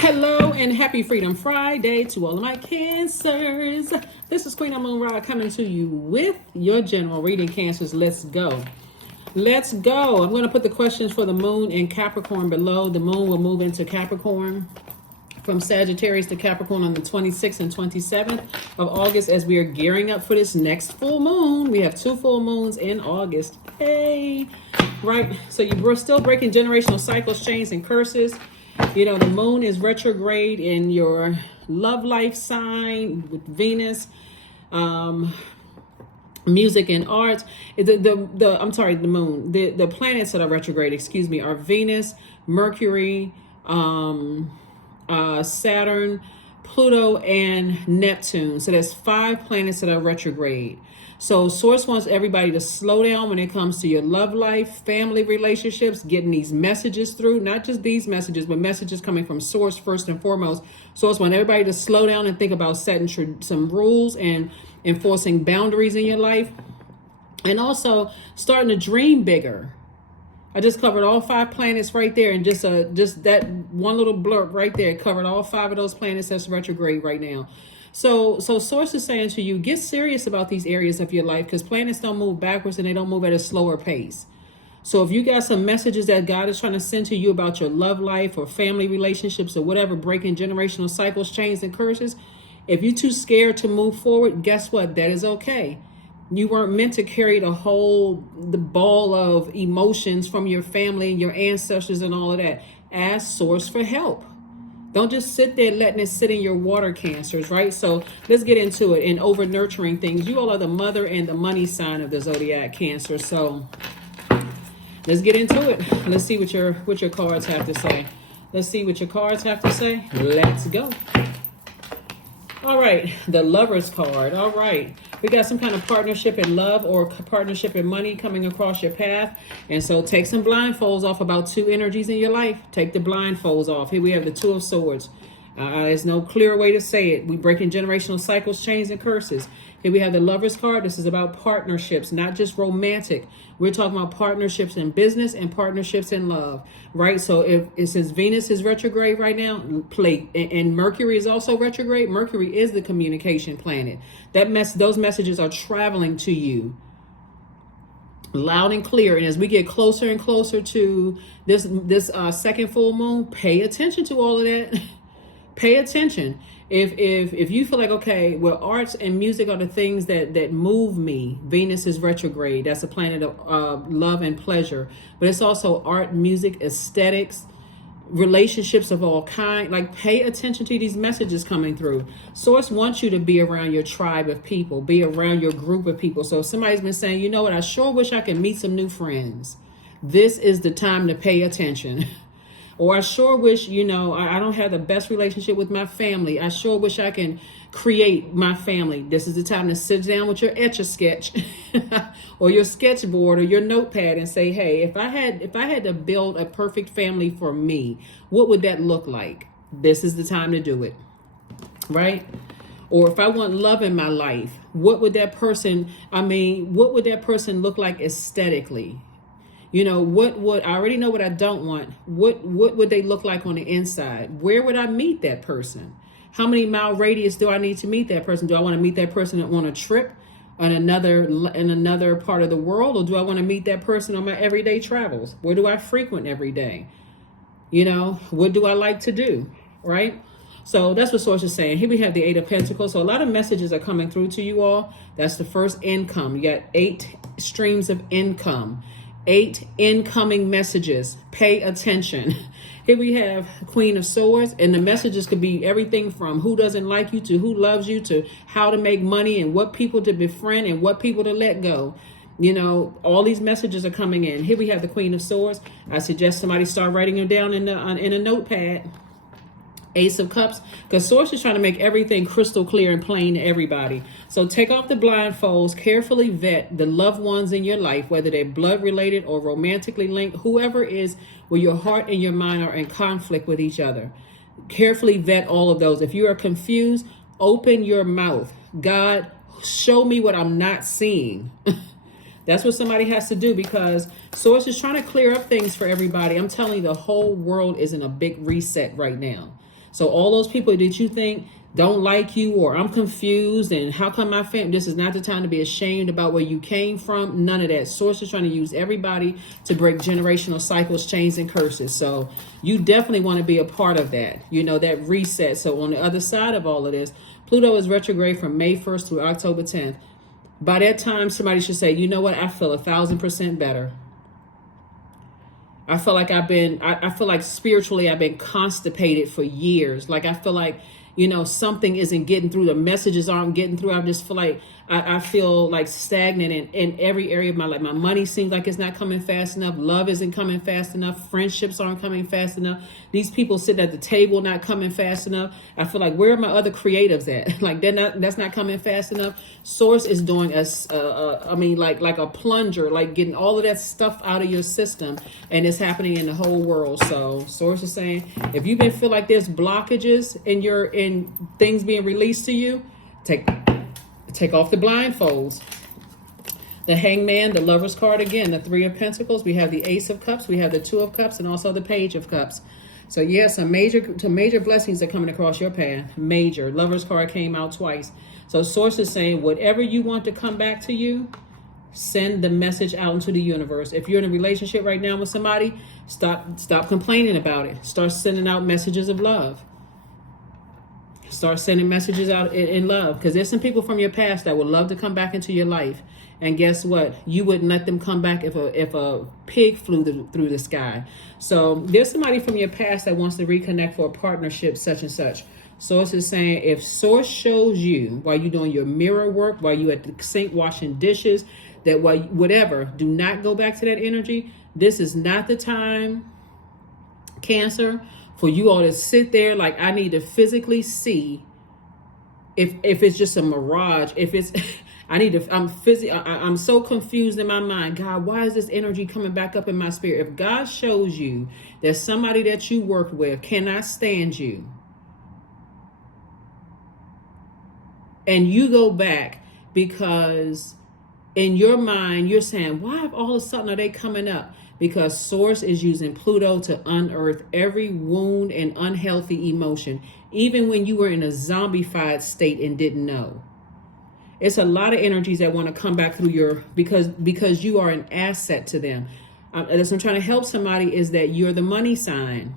Hello and happy Freedom Friday to all of my Cancers. This is Queen Amun Ra coming to you with your general reading, Cancers. Let's go. Let's go. I'm going to put the questions for the moon in Capricorn below. The moon will move into Capricorn from Sagittarius to Capricorn on the 26th and 27th of August as we are gearing up for this next full moon. We have 2 full moons in August. Hey, right? So you're still breaking generational cycles, chains, and curses. You know, the moon is retrograde in your love life sign with Venus, music and art. The moon. The planets that are retrograde, are Venus, Mercury, Saturn, Pluto, and Neptune. So there's 5 planets that are retrograde. So Source wants everybody to slow down when it comes to your love life, family relationships, getting these messages through. Not just these messages, but messages coming from Source first and foremost. Source wants everybody to slow down and think about setting some rules and enforcing boundaries in your life. And also starting to dream bigger. I just covered all 5 planets right there, and just that one little blurb right there covered all 5 of those planets that's retrograde right now. So Source is saying to you, get serious about these areas of your life, because planets don't move backwards and they don't move at a slower pace. So if you got some messages that God is trying to send to you about your love life or family relationships or whatever, breaking generational cycles, chains, and curses, if you're too scared to move forward, guess what? That is okay. You weren't meant to carry the ball of emotions from your family and your ancestors and all of that. Ask Source for help. Don't just sit there letting it sit in your water, Cancers, right? So let's get into it. And over nurturing things. You all are the mother and the money sign of the Zodiac, Cancer. So let's get into it. Let's see what your cards have to say. Let's see what your cards have to say. Let's go. All right, the Lover's card. All right, we got some kind of partnership in love or partnership in money coming across your path. And so take some blindfolds off about 2 energies in your life. Take the blindfolds off. Here we have the 2 of Swords. There's no clear way to say it. We breaking generational cycles, chains, and curses. Here we have the Lover's card. This is about partnerships, not just romantic. We're talking about partnerships in business and partnerships in love, right? So if it says Venus is retrograde right now, and Mercury is also retrograde. Mercury is the communication planet. Those messages are traveling to you loud and clear. And as we get closer and closer to this second full moon, pay attention to all of that. Pay attention. If you feel like, okay, well, arts and music are the things that move me. Venus is retrograde. That's a planet of love and pleasure. But it's also art, music, aesthetics, relationships of all kind. Like, pay attention to these messages coming through. Source wants you to be around your tribe of people. Be around your group of people. So if somebody's been saying, you know what, I sure wish I could meet some new friends. This is the time to pay attention. Or I sure wish, I don't have the best relationship with my family. I sure wish I can create my family. This is the time to sit down with your Etch-a-Sketch or your sketchboard or your notepad and say, hey, if I had to build a perfect family for me, what would that look like? This is the time to do it, right? Or if I want love in my life, what would that person look like aesthetically? What I already know what I don't want. What would they look like on the inside? Where would I meet that person? How many mile radius do I need to meet that person? Do I want to meet that person on a trip in another part of the world? Or do I want to meet that person on my everyday travels? Where do I frequent every day? What do I like to do? Right? So that's what Source is saying. Here we have the 8 of Pentacles. So a lot of messages are coming through to you all. That's the first income. You got 8 streams of income. 8 incoming messages. Pay attention. Here we have Queen of Swords, and the messages could be everything from who doesn't like you to who loves you to how to make money and what people to befriend and what people to let go. All these messages are coming in. Here we have the Queen of Swords. I suggest somebody start writing them down in a notepad. Ace of Cups, because Source is trying to make everything crystal clear and plain to everybody. So take off the blindfolds, carefully vet the loved ones in your life, whether they're blood related or romantically linked, whoever is where your heart and your mind are in conflict with each other. Carefully vet all of those. If you are confused, open your mouth. God, show me what I'm not seeing. That's what somebody has to do, because Source is trying to clear up things for everybody. I'm telling you, the whole world is in a big reset right now. So all those people that you think don't like you, or I'm confused and how come my family, this is not the time to be ashamed about where you came from. None of that. Source is trying to use everybody to break generational cycles, chains, and curses. So you definitely want to be a part of that, that reset. So on the other side of all of this, Pluto is retrograde from May 1st through October 10th. By that time, somebody should say, you know what, I feel 1,000% better. I feel like I feel like spiritually I've been constipated for years. Like I feel like, something isn't getting through. The messages aren't getting through. I just feel like I feel like stagnant in every area of my life. My money seems like it's not coming fast enough. Love isn't coming fast enough. Friendships aren't coming fast enough. These people sitting at the table not coming fast enough. I feel like, where are my other creatives at? Like that's not coming fast enough. Source is doing like a plunger, like getting all of that stuff out of your system, and it's happening in the whole world. So Source is saying, if you've been feel like there's blockages in things being released to you, take off the blindfolds. The Hangman, the Lover's card again, the Three of Pentacles. We have the Ace of Cups, we have the Two of Cups, and also the Page of Cups. So yeah, some major blessings are coming across your path. Major. Lover's card came out twice. So Source is saying, whatever you want to come back to you, send the message out into the universe. If you're in a relationship right now with somebody, stop complaining about it. Start sending out messages of love. Start sending messages out in love, because there's some people from your past that would love to come back into your life. And guess what? You wouldn't let them come back if a pig flew through the sky. So there's somebody from your past that wants to reconnect for a partnership such and such. Source is saying, if Source shows you while you're doing your mirror work, while you're at the sink washing dishes, that whatever, do not go back to that energy. This is not the time, Cancer, for you all to sit there like, I need to physically see if it's just a mirage. If it's I'm so confused in my mind. God, why is this energy coming back up in my spirit? If God shows you that somebody that you work with cannot stand you, and you go back because in your mind you're saying, why all of a sudden are they coming up? Because Source is using Pluto to unearth every wound and unhealthy emotion, even when you were in a zombified state and didn't know. It's a lot of energies that want to come back through because you are an asset to them. As I'm trying to help somebody is that you're the money sign.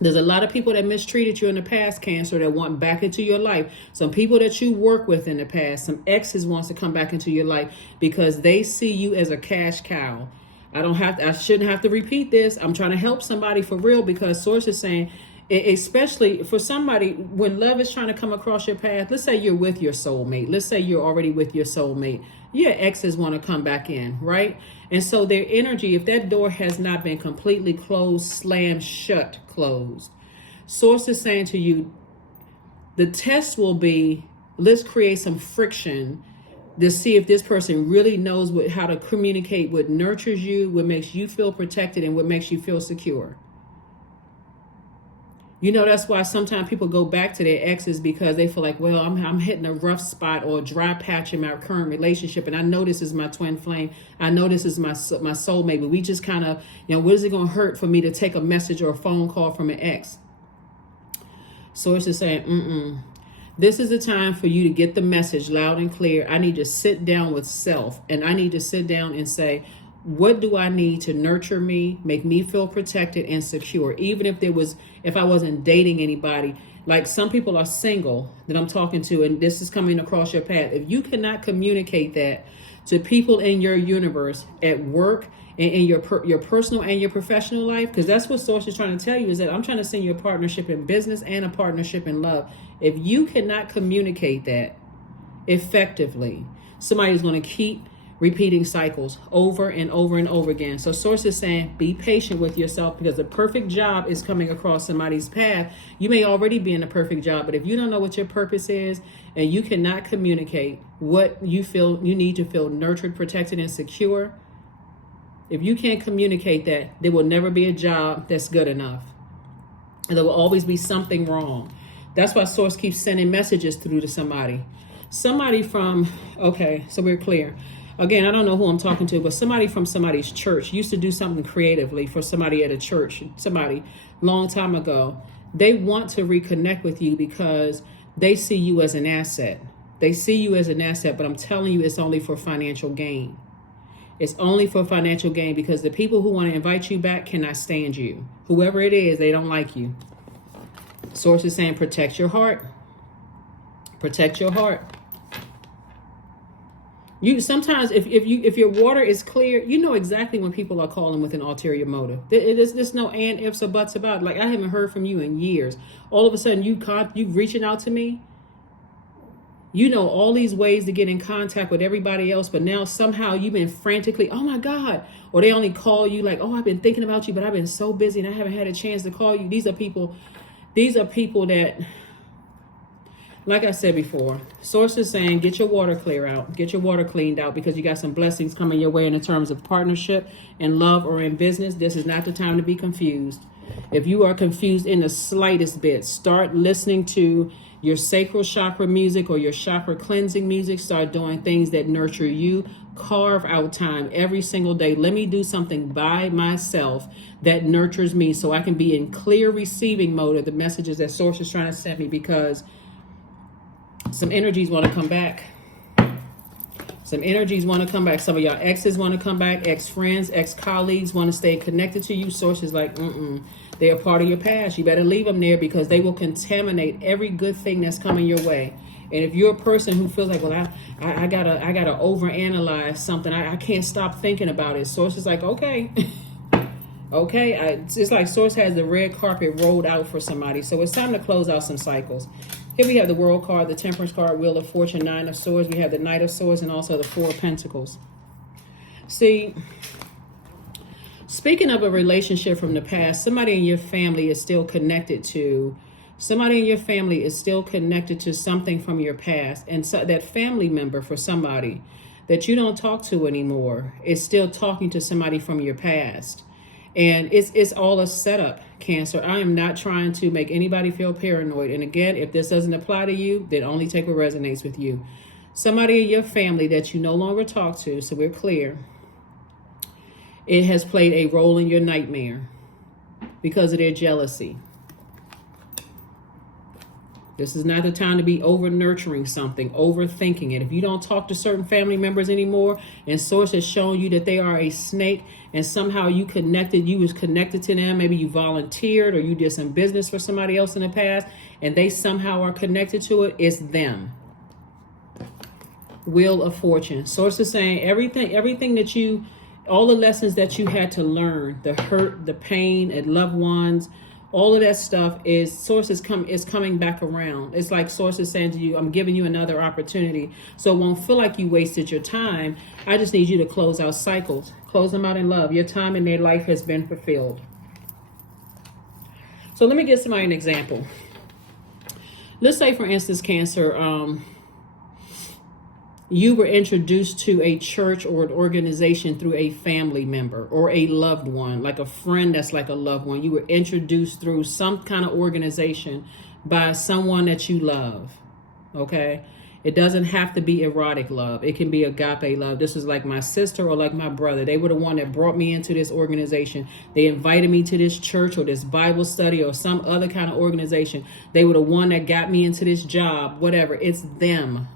There's a lot of people that mistreated you in the past, Cancer, that want back into your life. Some people that you work with in the past, some exes wants to come back into your life because they see you as a cash cow. I shouldn't have to repeat this. I'm trying to help somebody for real, because Source is saying, especially for somebody, when love is trying to come across your path, let's say you're with your soulmate. Let's say you're already with your soulmate. Your exes want to come back in, right? And so their energy, if that door has not been completely closed, slammed shut, closed, Source is saying to you, the test will be, let's create some friction to see if this person really knows how to communicate, what nurtures you, what makes you feel protected, and what makes you feel secure. That's why sometimes people go back to their exes, because they feel like, well, I'm hitting a rough spot or a dry patch in my current relationship, and I know this is my twin flame. I know this is my soulmate, but we just kind of, what is it going to hurt for me to take a message or a phone call from an ex? Source is saying, this is the time for you to get the message loud and clear. I need to sit down with self, and I need to sit down and say, what do I need to nurture me, make me feel protected and secure? Even if I wasn't dating anybody, like some people are single that I'm talking to, and this is coming across your path. If you cannot communicate that to people in your universe, at work, and in your personal and your professional life, because that's what Source is trying to tell you, is that I'm trying to send you a partnership in business and a partnership in love. If you cannot communicate that effectively, somebody's going to keep repeating cycles over and over and over again. So Source is saying, be patient with yourself, because the perfect job is coming across somebody's path. You may already be in a perfect job, but if you don't know what your purpose is, and you cannot communicate what you feel you need to feel nurtured, protected, and secure, if you can't communicate that, there will never be a job that's good enough. And there will always be something wrong. That's why Source keeps sending messages through to somebody. Somebody from, okay, so we're clear. Again, I don't know who I'm talking to, but somebody from somebody's church used to do something creatively for somebody at a church, somebody long time ago. They want to reconnect with you because they see you as an asset. They see you as an asset, but I'm telling you, it's only for financial gain. It's only for financial gain, because the people who want to invite you back cannot stand you. Whoever it is, they don't like you. Source is saying protect your heart. Protect your heart. You sometimes, if your water is clear, you know exactly when people are calling with an ulterior motive. There's no and, ifs, or buts about it. Like, I haven't heard from you in years. All of a sudden, you reaching out to me. You know all these ways to get in contact with everybody else, but now somehow you've been frantically, oh my God. Or they only call you like, oh, I've been thinking about you, but I've been so busy and I haven't had a chance to call you. These are people that, like I said before, Source is saying get your water clear out, get your water cleaned out, because you got some blessings coming your way in terms of partnership and love or in business. This is not the time to be confused. If you are confused in the slightest bit, start listening to your sacral chakra music or your chakra cleansing music. Start doing things that nurture you. Carve out time every single day. Let me do something by myself that nurtures me, so I can be in clear receiving mode of the messages that Source is trying to send me, because some energies want to come back. Some energies want to come back. Some of y'all exes want to come back. Ex-friends, ex-colleagues want to stay connected to you. Source is like, they are part of your past. You better leave them there, because they will contaminate every good thing that's coming your way. And if you're a person who feels like, well, I gotta overanalyze something, I can't stop thinking about it. Source is like, okay. Okay, it's like Source has the red carpet rolled out for somebody. So it's time to close out some cycles. Here we have the World card, the Temperance card, Wheel of Fortune, Nine of Swords. We have the Knight of Swords, and also the Four of Pentacles. See, speaking of a relationship from the past, somebody in your family is still connected to something from your past. And so that family member, for somebody that you don't talk to anymore, is still talking to somebody from your past. And it's all a setup, Cancer. I am not trying to make anybody feel paranoid. And again, if this doesn't apply to you, then only take what resonates with you. Somebody in your family that you no longer talk to, so we're clear, it has played a role in your nightmare because of their jealousy. This is not the time to be over nurturing something, overthinking it. If you don't talk to certain family members anymore, and Source has shown you that they are a snake, and somehow you was connected to them, maybe you volunteered or you did some business for somebody else in the past, and they somehow are connected to it, it's them. Wheel of Fortune. Source is saying everything that all the lessons that you had to learn, the hurt, the pain at loved ones, all of that stuff is coming back around. It's like Source is saying to you, I'm giving you another opportunity. So it won't feel like you wasted your time. I just need you to close out cycles. Close them out in love. Your time in their life has been fulfilled. So let me give somebody an example. Let's say, for instance, Cancer, you were introduced to a church or an organization through a family member or a loved one, like a friend that's like a loved one. You were introduced through some kind of organization by someone that you love, okay? It doesn't have to be erotic love. It can be agape love. This is like my sister or like my brother. They were the one that brought me into this organization. They invited me to this church or this Bible study or some other kind of organization. They were the one that got me into this job, whatever. It's them.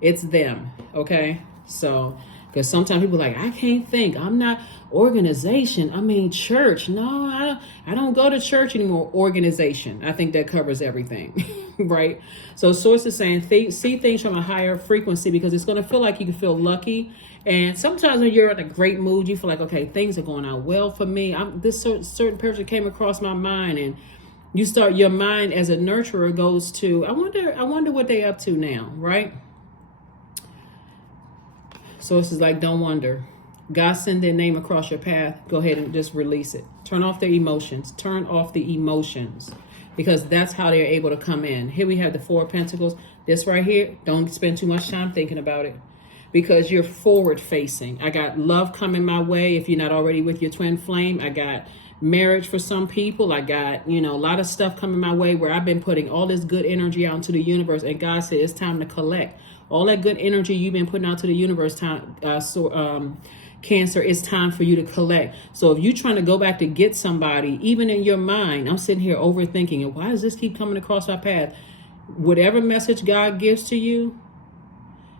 It's them, okay? So, because sometimes people are like, I can't think. I'm not organization. I mean, church. No, I don't go to church anymore. Organization. I think that covers everything, right? So Source is saying, see things from a higher frequency, because it's going to feel like you can feel lucky. And sometimes when you're in a great mood, you feel like, okay, things are going out well for me. This certain person came across my mind, and your mind as a nurturer goes to, I wonder what they up to now, right? So it's like, don't wonder. God send their name across your path. Go ahead and just release it. Turn off their emotions. Turn off the emotions, because that's how they're able to come in. Here we have the Four of Pentacles. This right here, don't spend too much time thinking about it, because you're forward facing. I got love coming my way if you're not already with your twin flame. I got marriage for some people. I got, a lot of stuff coming my way where I've been putting all this good energy out into the universe, and God said it's time to collect. All that good energy you've been putting out to the universe, Cancer, it's time for you to collect. So if you're trying to go back to get somebody, even in your mind, I'm sitting here overthinking it. Why does this keep coming across my path? Whatever message God gives to you,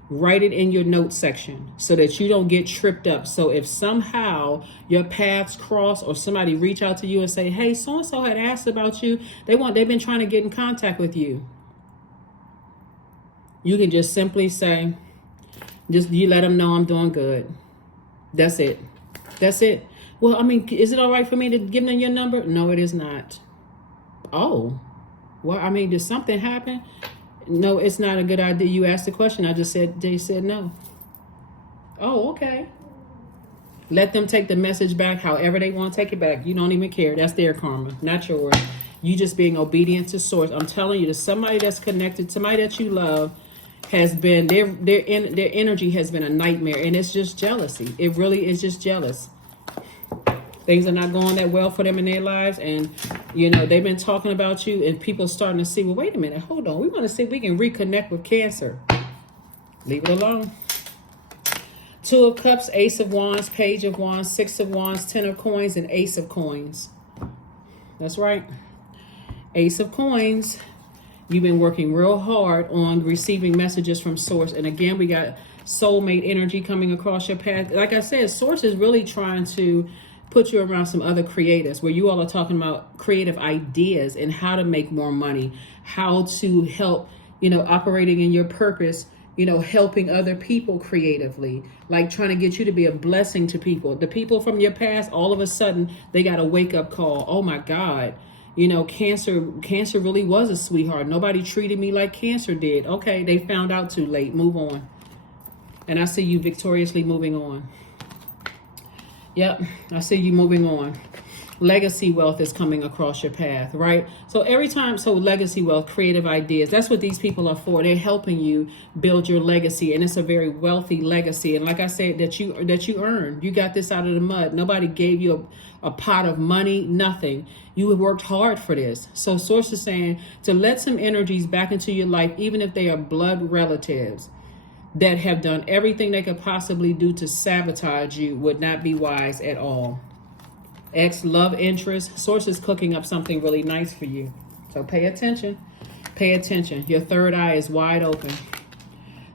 write it in your notes section so that you don't get tripped up. So if somehow your paths cross or somebody reach out to you and say, hey, so-and-so had asked about you. They've been trying to get in contact with you. You can just simply say, you let them know I'm doing good. That's it. That's it. Well, I mean, is it all right for me to give them your number? No, it is not. Oh, well, I mean, did something happen? No, it's not a good idea. You asked the question. They said no. Oh, okay. Let them take the message back however they want to take it back. You don't even care. That's their karma, not yours. You just being obedient to source. I'm telling you, there's somebody that's connected, somebody that you love, has been their energy has been a nightmare, and it's just jealousy. It really is just jealous. Things are not going that well for them in their lives, and they've been talking about you, and people are starting to see, well, wait a minute, hold on, we want to see if we can reconnect with Cancer. Leave it alone. Two of Cups, Ace of Wands, Page of Wands, Six of Wands, Ten of Coins, and Ace of Coins. That's right. Ace of Coins. You've been working real hard on receiving messages from Source. And again, we got soulmate energy coming across your path. Like I said, Source is really trying to put you around some other creators where you all are talking about creative ideas and how to make more money, how to help, operating in your purpose, helping other people creatively, like trying to get you to be a blessing to people. The people from your past, all of a sudden, they got a wake-up call. Oh, my God. Cancer really was a sweetheart. Nobody treated me like Cancer did. Okay, they found out too late. Move on. And I see you victoriously moving on. Yep, I see you moving on. Legacy wealth is coming across your path, right? So legacy wealth, creative ideas, that's what these people are for. They're helping you build your legacy, and it's a very wealthy legacy. And like I said, that you earned. You got this out of the mud. Nobody gave you a pot of money, nothing. You have worked hard for this. So Source is saying to let some energies back into your life, even if they are blood relatives that have done everything they could possibly do to sabotage you, would not be wise at all. Ex love interest. Source is cooking up something really nice for you. So pay attention. Pay attention. Your third eye is wide open.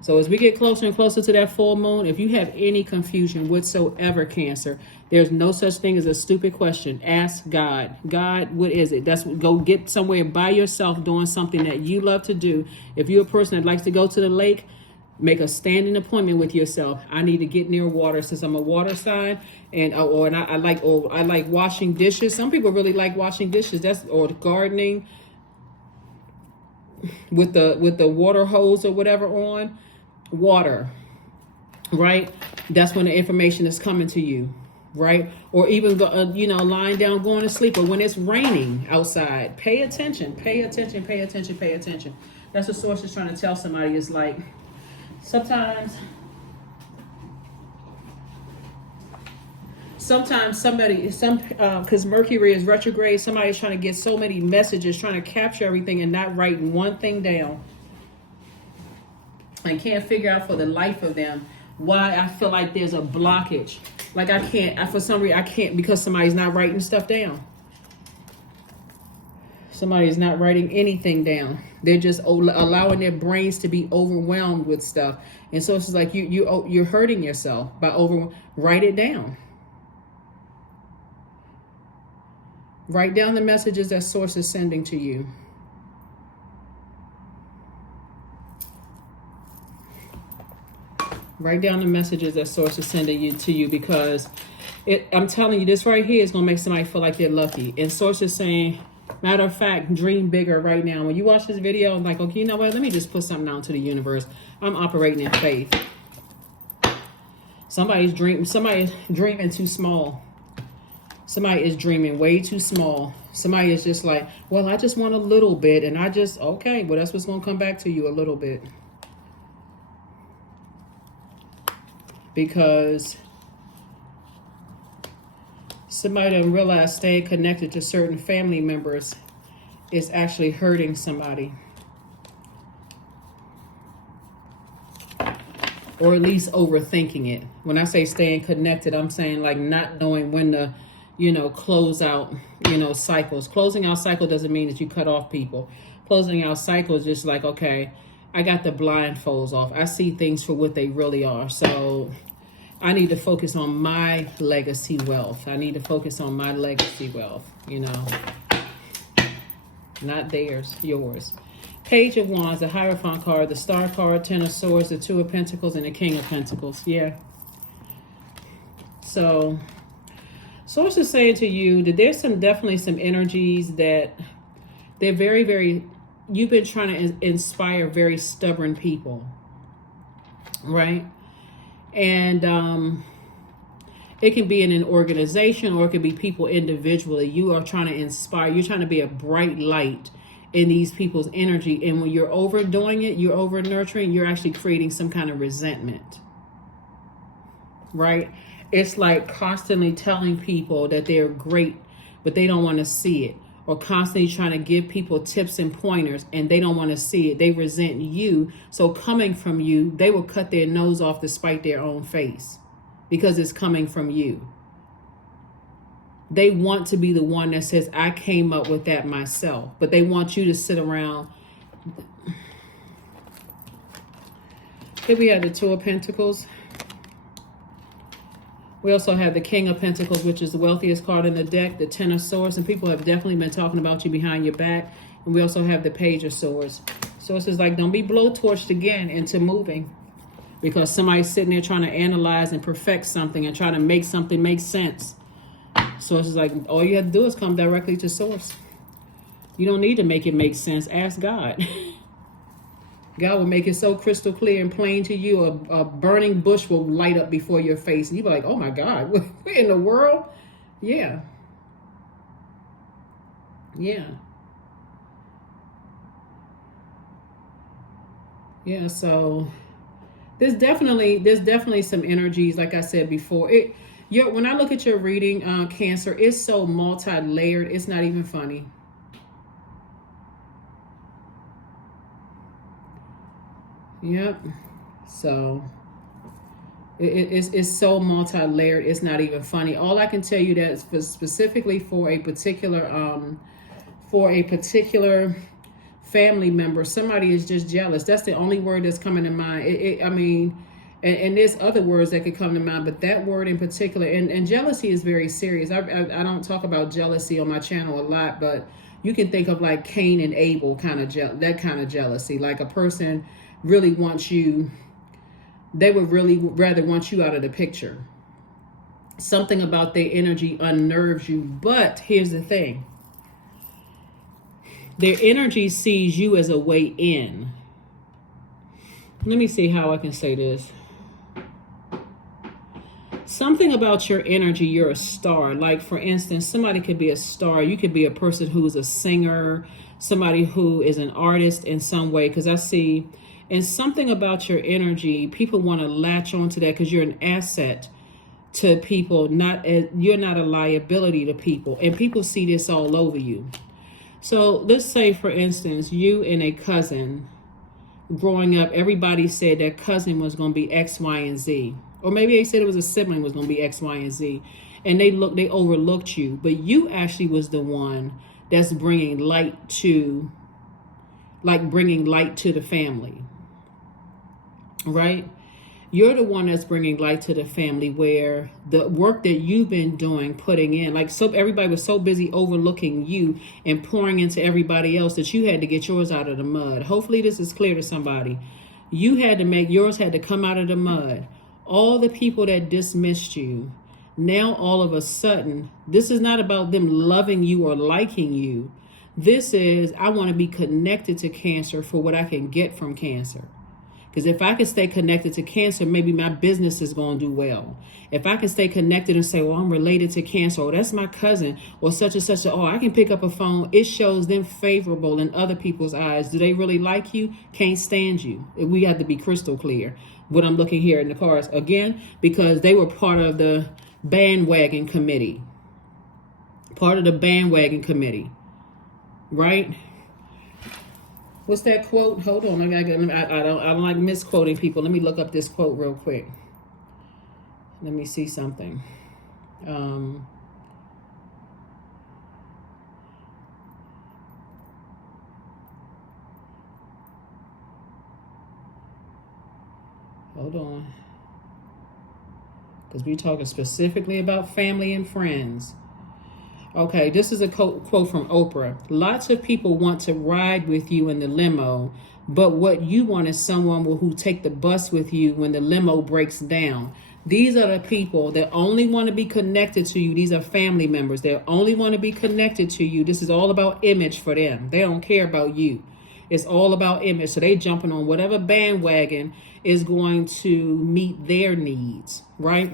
So as we get closer and closer to that full moon, if you have any confusion whatsoever, Cancer, there's no such thing as a stupid question. Ask God. God, what is it? Go get somewhere by yourself doing something that you love to do. If you're a person that likes to go to the lake, make a standing appointment with yourself. I need to get near water since I'm a water sign, and I like washing dishes. Some people really like washing dishes. Or gardening with the water hose or whatever on water, right? That's when the information is coming to you, right? Or even lying down, going to sleep, or when it's raining outside. Pay attention. Pay attention. Pay attention. Pay attention. That's what Source is trying to tell somebody. Is like, Sometimes because Mercury is retrograde, somebody's trying to get so many messages, trying to capture everything and not writing one thing down. I can't figure out for the life of them why I feel like there's a blockage. Like for some reason, I can't, because somebody's not writing stuff down. Somebody is not writing anything down. They're just allowing their brains to be overwhelmed with stuff. And so it's just like you're hurting yourself by write it down. Write down the messages that Source is sending to you. Write down the messages that Source is sending to you, because I'm telling you, this right here is going to make somebody feel like they're lucky. And Source is saying, matter of fact, dream bigger right now. When you watch this video, I'm like, okay, you know what? Let me just put something out to the universe. I'm operating in faith. Somebody's dreaming too small. Somebody is dreaming way too small. Somebody is just like, well, I just want a little bit. And okay, well, that's what's going to come back to you, a little bit. Because somebody doesn't realize staying connected to certain family members is actually hurting somebody. or at least overthinking it. When I say staying connected, I'm saying like not knowing when to, close out, cycles. Closing out cycle doesn't mean that you cut off people. Closing out cycle is just like, okay, I got the blindfolds off. I see things for what they really are. So I need to focus on my legacy wealth. I need to focus on my legacy wealth, not theirs, yours. Page of Wands, the Hierophant card, the Star card, Ten of Swords, the Two of Pentacles, and the King of Pentacles. Yeah. So, Source is saying to you that there's definitely some energies that they're very, very, you've been trying to inspire very stubborn people, right? And it can be in an organization, or it can be people individually. You are trying to inspire, you're trying to be a bright light in these people's energy. And when you're overdoing it, you're over nurturing, you're actually creating some kind of resentment, right? It's like constantly telling people that they're great, but they don't want to see it. Or constantly trying to give people tips and pointers and they don't want to see it. They resent you. So coming from you, they will cut their nose off to spite their own face because it's coming from you. They want to be the one that says, I came up with that myself. But they want you to sit around. Here we have the Two of Pentacles. We also have the King of Pentacles, which is the wealthiest card in the deck, the Ten of Swords, and people have definitely been talking about you behind your back. And we also have the Page of Swords. So it's just like, don't be blowtorched again into moving because somebody's sitting there trying to analyze and perfect something and try to make something make sense. So it's just like, all you have to do is come directly to Source. You don't need to make it make sense. Ask God. God will make it so crystal clear and plain to you. A burning bush will light up before your face. And you'll be like, oh my God, what in the world? Yeah. Yeah. Yeah, so there's definitely some energies, like I said before. When I look at your reading, Cancer, it's so multi-layered, it's not even funny. Yep. So it's so multi-layered, it's not even funny. All I can tell you that specifically for a particular family member, somebody is just jealous. That's the only word that's coming to mind. I mean, and there's other words that could come to mind, but that word in particular, and jealousy is very serious. I don't talk about jealousy on my channel a lot, but you can think of like Cain and Abel that kind of jealousy. Like a person really wants you, they would really rather want you out of the picture. Something about their energy unnerves you. But here's the thing. Their energy sees you as a way in. Let me see how I can say this. Something about your energy, you're a star. Like, for instance, somebody could be a star. You could be a person who's a singer, somebody who is an artist in some way. Because I see, and something about your energy, people want to latch onto that because you're an asset to people. You're not a liability to people. And people see this all over you. So let's say, for instance, you and a cousin, growing up, everybody said that cousin was going to be X, Y, and Z. Or maybe they said it was a sibling was going to be X, Y, and Z. And they overlooked you. But you actually was the one that's bringing light to the family. Right? You're the one that's bringing light to the family, where the work that you've been doing, putting in, everybody was so busy overlooking you and pouring into everybody else that you had to get yours out of the mud. Hopefully this is clear to somebody. Yours had to come out of the mud. All the people that dismissed you, now all of a sudden, this is not about them loving you or liking you. This is, I want to be connected to Cancer for what I can get from Cancer. Because if I can stay connected to Cancer, maybe my business is going to do well. If I can stay connected and say, well, I'm related to Cancer, or that's my cousin, or such and such, I can pick up a phone. It shows them favorable in other people's eyes. Do they really like you? Can't stand you. We have to be crystal clear. What I'm looking here in the cards, again, because they were part of the bandwagon committee. Right? What's that quote? Hold on. I don't like misquoting people. Let me look up this quote real quick. Let me see something. Hold on. Because we're talking specifically about family and friends. Okay, this is a quote from Oprah. Lots of people want to ride with you in the limo, but what you want is someone who take the bus with you when the limo breaks down. These are the people that only want to be connected to you. These are family members. They only want to be connected to you. This is all about image for them. They don't care about you. It's all about image. So they jumping on whatever bandwagon is going to meet their needs, right?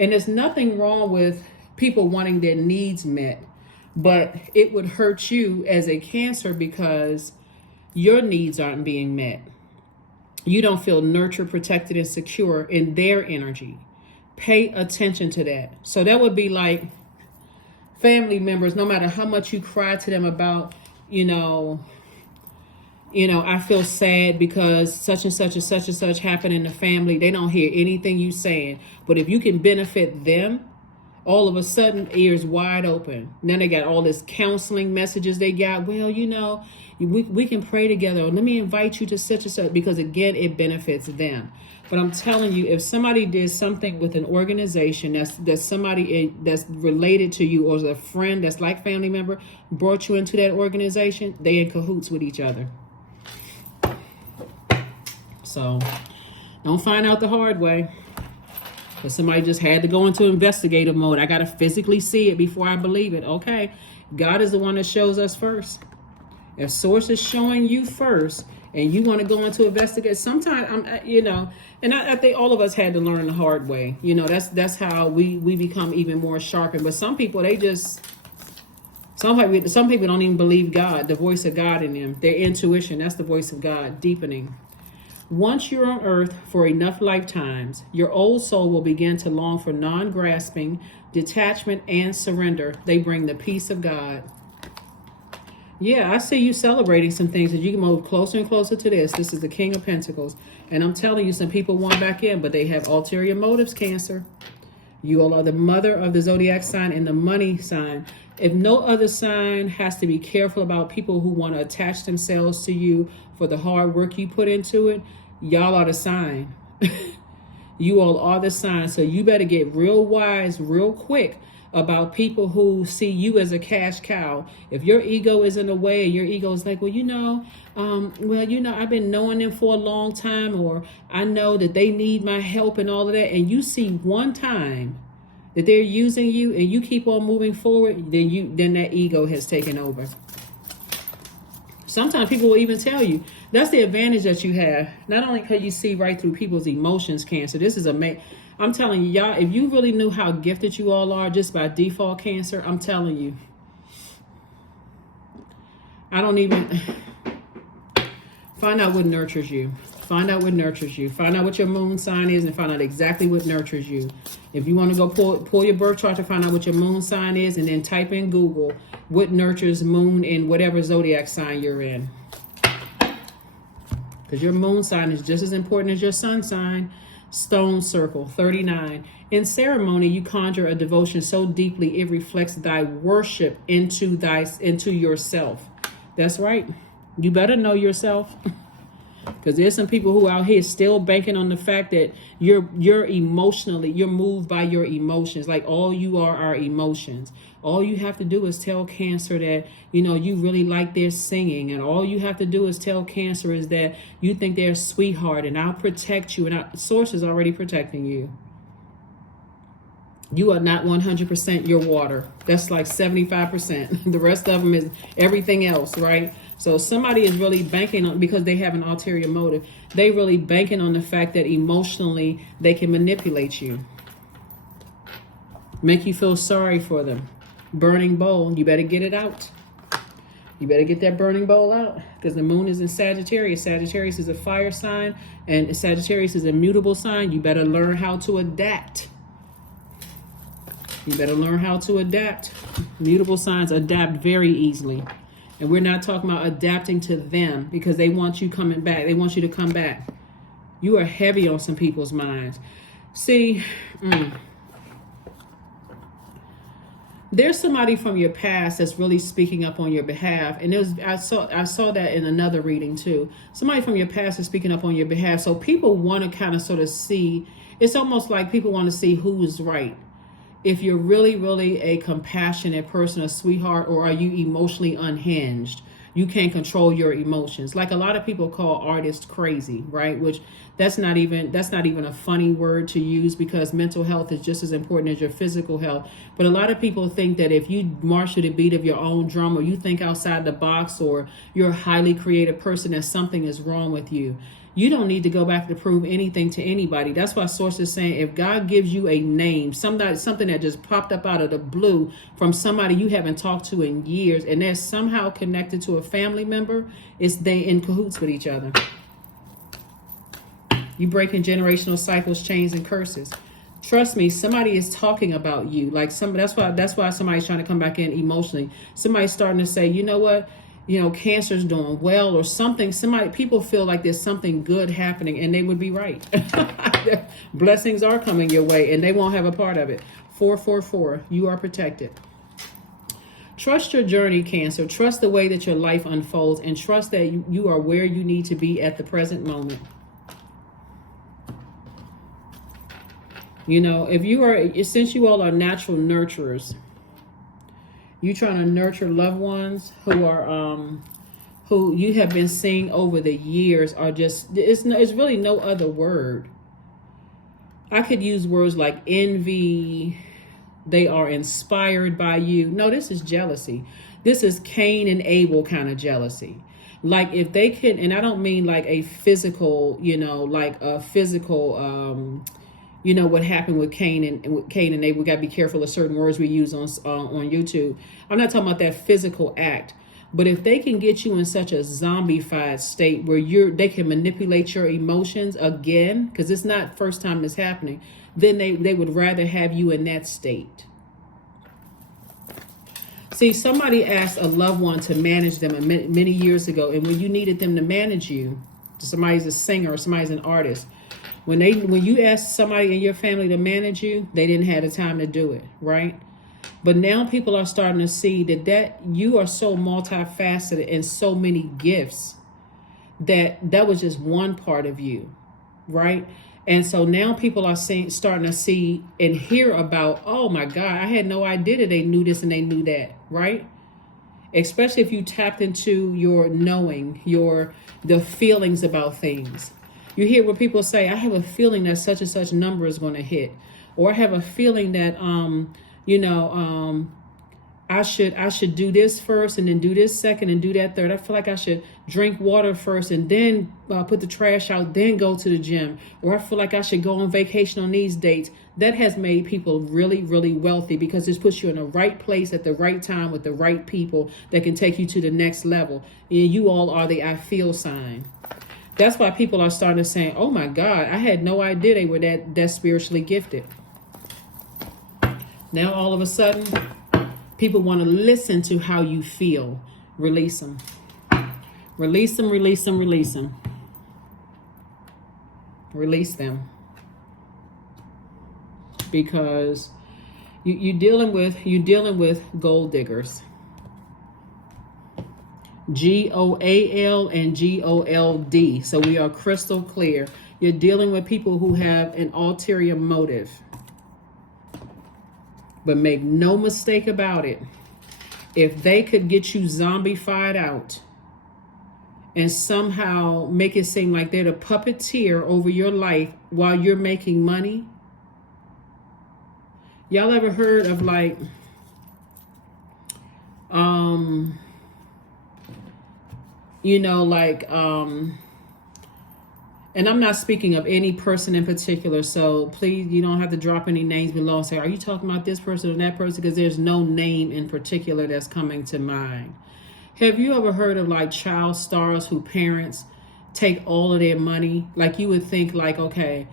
And there's nothing wrong with people wanting their needs met, but it would hurt you as a Cancer because your needs aren't being met. You don't feel nurtured, protected, and secure in their energy. Pay attention to that. So that would be like family members, no matter how much you cry to them about, I feel sad because such and such and such and such happened in the family. They don't hear anything you saying. But if you can benefit them, all of a sudden, ears wide open. Then they got all this counseling messages they got. Well, we can pray together. Or let me invite you to such and such, because again, it benefits them. But I'm telling you, if somebody did something with an organization that's somebody that's related to you, or is a friend that's like family member, brought you into that organization, they in cahoots with each other. So don't find out the hard way. Because somebody just had to go into investigative mode. I got to physically see it before I believe it. Okay, God is the one that shows us first. If source is showing you first and you want to go into investigate, sometimes, and I think all of us had to learn the hard way. That's how we become even more sharpened. But some people, some people don't even believe God, the voice of God in them. Their intuition, that's the voice of God, deepening. Once you're on earth for enough lifetimes, your old soul will begin to long for non-grasping, detachment, and surrender. They bring the peace of God. Yeah, I see you celebrating some things as you can move closer and closer to this. This is the King of Pentacles. And I'm telling you, some people want back in, but they have ulterior motives, Cancer. You all are the mother of the Zodiac sign and the money sign. If no other sign has to be careful about people who want to attach themselves to you for the hard work you put into it, y'all are the sign. You all are the sign. So you better get real wise real quick about people who see you as a cash cow. If your ego is in the way and your ego is like, I've been knowing them for a long time, or I know that they need my help and all of that, and you see one time that they're using you and you keep on moving forward, then that ego has taken over. Sometimes people will even tell you. That's the advantage that you have. Not only can you see right through people's emotions, Cancer. This is I'm telling you, y'all, if you really knew how gifted you all are just by default, Cancer, I'm telling you. Find out what nurtures you. Find out what nurtures you. Find out what your moon sign is and find out exactly what nurtures you. If you want to go pull your birth chart to find out what your moon sign is, and then type in Google what nurtures moon in whatever zodiac sign you're in. Because your moon sign is just as important as your sun sign. Stone circle 39. In ceremony, you conjure a devotion so deeply it reflects thy worship into yourself. That's right. You better know yourself. Because there's some people who out here still banking on the fact that you're moved by your emotions. Like all you are emotions. All you have to do is tell Cancer that, you really like their singing. And all you have to do is tell Cancer is that you think they're a sweetheart and I'll protect you. And our source is already protecting you. You are not 100% your water. That's like 75%. The rest of them is everything else, right? So somebody is really banking on, because they have an ulterior motive, they really banking on the fact that emotionally they can manipulate you. Make you feel sorry for them. Burning bowl, you better get it out. You better get that burning bowl out, because the moon is in Sagittarius. Sagittarius is a fire sign, and Sagittarius is a mutable sign. You better learn how to adapt. You better learn how to adapt. Mutable signs adapt very easily. And we're not talking about adapting to them because they want you coming back. They want you to come back. You are heavy on some people's minds. See, there's somebody from your past that's really speaking up on your behalf. And I saw that in another reading too. Somebody from your past is speaking up on your behalf. So people want to kind of sort of see, it's almost like people want to see who is right. If you're really, really a compassionate person, a sweetheart, or are you emotionally unhinged? You can't control your emotions. Like a lot of people call artists crazy, right? Which that's not even a funny word to use, because mental health is just as important as your physical health. But a lot of people think that if you march to the beat of your own drum, or you think outside the box, or you're a highly creative person, that something is wrong with you. You don't need to go back to prove anything to anybody. That's why Source is saying, if God gives you a name, something that just popped up out of the blue from somebody you haven't talked to in years, and they're somehow connected to a family member, it's they in cahoots with each other. You breaking generational cycles, chains, and curses. Trust me, somebody is talking about you. Like that's why somebody's trying to come back in emotionally. Somebody's starting to say, you know what? Cancer's doing well or something. People feel like there's something good happening, and they would be right. Blessings are coming your way, and they won't have a part of it. 444, you are protected. Trust your journey, Cancer. Trust the way that your life unfolds, and trust that you are where you need to be at the present moment. Since you all are natural nurturers, you trying to nurture loved ones who you have been seeing over the years are just, it's really no other word. I could use words like envy. They are inspired by you. No, this is jealousy. This is Cain and Abel kind of jealousy. Like if they can, and I don't mean like a physical, what happened with Cain and Abel. We got to be careful of certain words we use on YouTube. I'm not talking about that physical act, but if they can get you in such a zombified state where they can manipulate your emotions again, because it's not first time it's happening, then they would rather have you in that state. See, somebody asked a loved one to manage them many years ago, and when you needed them to manage you, somebody's a singer or somebody's an artist. When you ask somebody in your family to manage you, they didn't have the time to do it, right? But now people are starting to see that you are so multifaceted and so many gifts that was just one part of you, right? And so now people are starting to see and hear about, oh my God, I had no idea that they knew this and they knew that, right? Especially if you tapped into your knowing, the feelings about things. You hear what people say, I have a feeling that such and such number is going to hit. Or I have a feeling that, I should do this first and then do this second and do that third. I feel like I should drink water first and then put the trash out, then go to the gym. Or I feel like I should go on vacation on these dates. That has made people really, really wealthy because this puts you in the right place at the right time with the right people that can take you to the next level. And you all are the I feel sign. That's why people are starting to say, oh my God, I had no idea they were that spiritually gifted. Now all of a sudden, people want to listen to how you feel. Release them. Release them, release them, release them. Release them. Because you're dealing with gold diggers. GOAL and GOLD. So we are crystal clear. You're dealing with people who have an ulterior motive. But make no mistake about it. If they could get you zombified out and somehow make it seem like they're the puppeteer over your life while you're making money. Y'all ever heard of and I'm not speaking of any person in particular, so please, you don't have to drop any names below and say, are you talking about this person or that person? Because there's no name in particular that's coming to mind. Have you ever heard of child stars who parents take all of their money? Like you would think okay,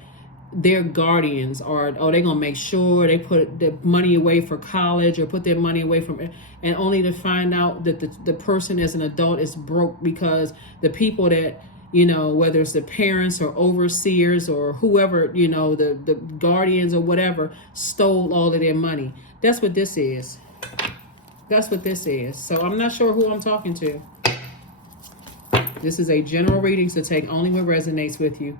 their guardians are, oh, they're gonna make sure they put the money away for college or put their money away from, and only to find out that the person as an adult is broke because the people that, you know, whether it's the parents or overseers or whoever, you know, the guardians or whatever, stole all of their money. That's what this is. That's what this is. So I'm not sure who I'm talking to. This is a general reading, so take only what resonates with you.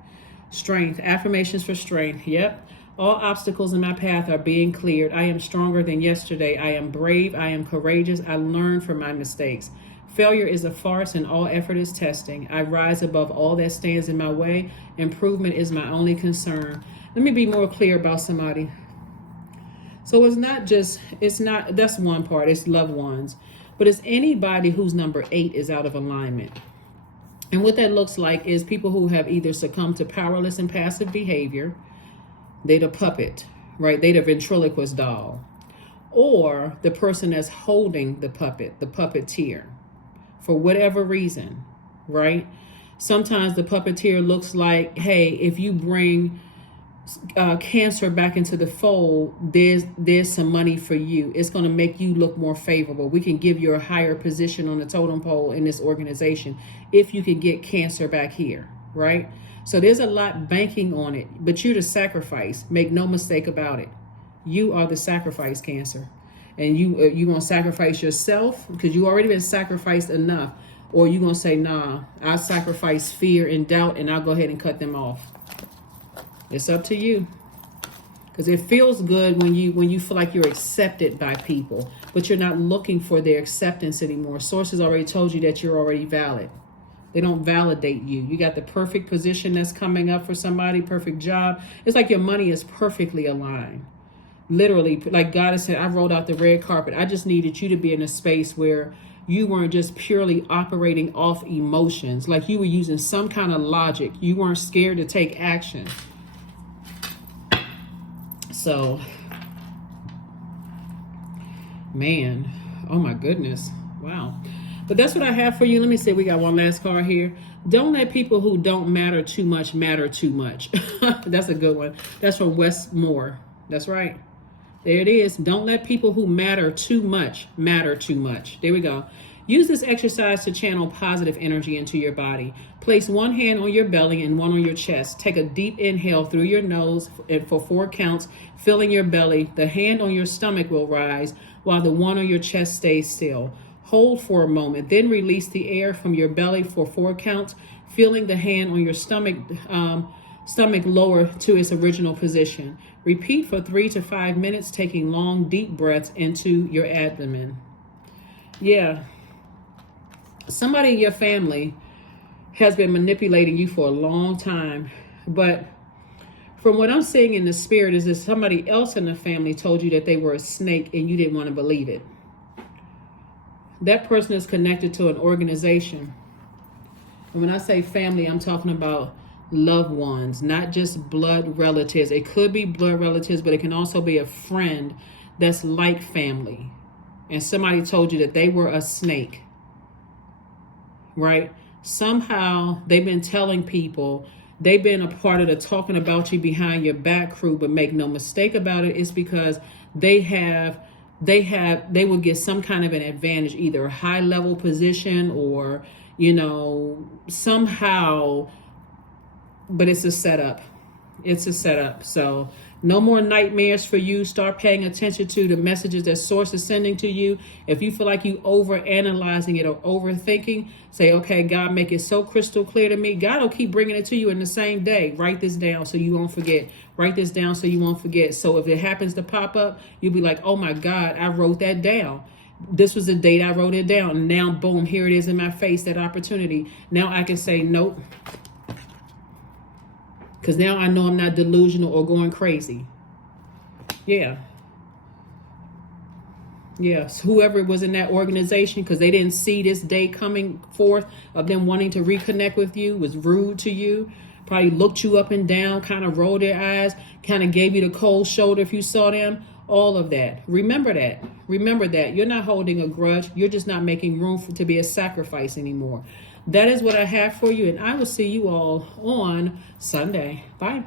Strength, affirmations for strength. Yep. All obstacles in my path are being cleared. I am stronger than yesterday. I am brave. I am courageous. I learn from my mistakes. Failure is a farce and all effort is testing. I rise above all that stands in my way. Improvement is my only concern. Let me be more clear about somebody. So that's one part. It's loved ones. But it's anybody whose number 8 is out of alignment. And what that looks like is people who have either succumbed to powerless and passive behavior. They're the puppet, right? They're the ventriloquist doll. Or the person that's holding the puppet, the puppeteer, for whatever reason, right? Sometimes the puppeteer looks like, hey, if you bring cancer back into the fold, there's some money for you. It's going to make you look more favorable. We can give you a higher position on the totem pole in this organization if you can get cancer back here, right? So there's a lot banking on it, but you're the sacrifice. Make no mistake about it. You are the sacrifice, Cancer. And you going to sacrifice yourself because you already been sacrificed enough, or you going to say, nah, I'll sacrifice fear and doubt and I'll go ahead and cut them off. It's up to you, because it feels good when you feel like you're accepted by people, but you're not looking for their acceptance anymore. Sources already told you that you're already valid. They don't validate you. You got the perfect position that's coming up for somebody, perfect job. It's like your money is perfectly aligned. Literally, like God has said, I rolled out the red carpet. I just needed you to be in a space where you weren't just purely operating off emotions, like you were using some kind of logic. You weren't scared to take action. So, man, oh my goodness. Wow. But that's what I have for you. Let me see. We got one last card here. Don't let people who don't matter too much matter too much. That's a good one. That's from Wes Moore. That's right. There it is. Don't let people who matter too much matter too much. There we go. Use this exercise to channel positive energy into your body. Place one hand on your belly and one on your chest. Take a deep inhale through your nose and for 4 counts, filling your belly. The hand on your stomach will rise while the one on your chest stays still. Hold for a moment, then release the air from your belly for 4 counts, feeling the hand on your stomach lower to its original position. Repeat for 3 to 5 minutes, taking long, deep breaths into your abdomen. Yeah. Somebody in your family has been manipulating you for a long time, but from what I'm seeing in the spirit is that somebody else in the family told you that they were a snake and you didn't want to believe it. That person is connected to an organization. And when I say family, I'm talking about loved ones, not just blood relatives. It could be blood relatives, but it can also be a friend that's like family. And somebody told you that they were a snake, right? Somehow they've been telling people, they've been a part of the talking about you behind your back crew, but make no mistake about it, it's because they will get some kind of an advantage, either a high level position or, somehow, but it's a setup. It's a setup. So no more nightmares for you. Start paying attention to the messages that source is sending to you. If you feel like you overanalyzing it or overthinking, say, okay, God, make it so crystal clear to me. God will keep bringing it to you in the same day. Write this down so you won't forget. Write this down so you won't forget. So if it happens to pop up, you'll be like, oh my God, I wrote that down. This was the date I wrote it down. And now, boom, here it is in my face, that opportunity. Now I can say, nope. Because now I know I'm not delusional or going crazy. Yeah. Yes, whoever was in that organization, because they didn't see this day coming forth of them wanting to reconnect with you, was rude to you, probably looked you up and down, kind of rolled their eyes, kind of gave you the cold shoulder if you saw them, all of that. Remember that. Remember that. You're not holding a grudge. You're just not making room to be a sacrifice anymore. That is what I have for you, and I will see you all on Sunday. Bye.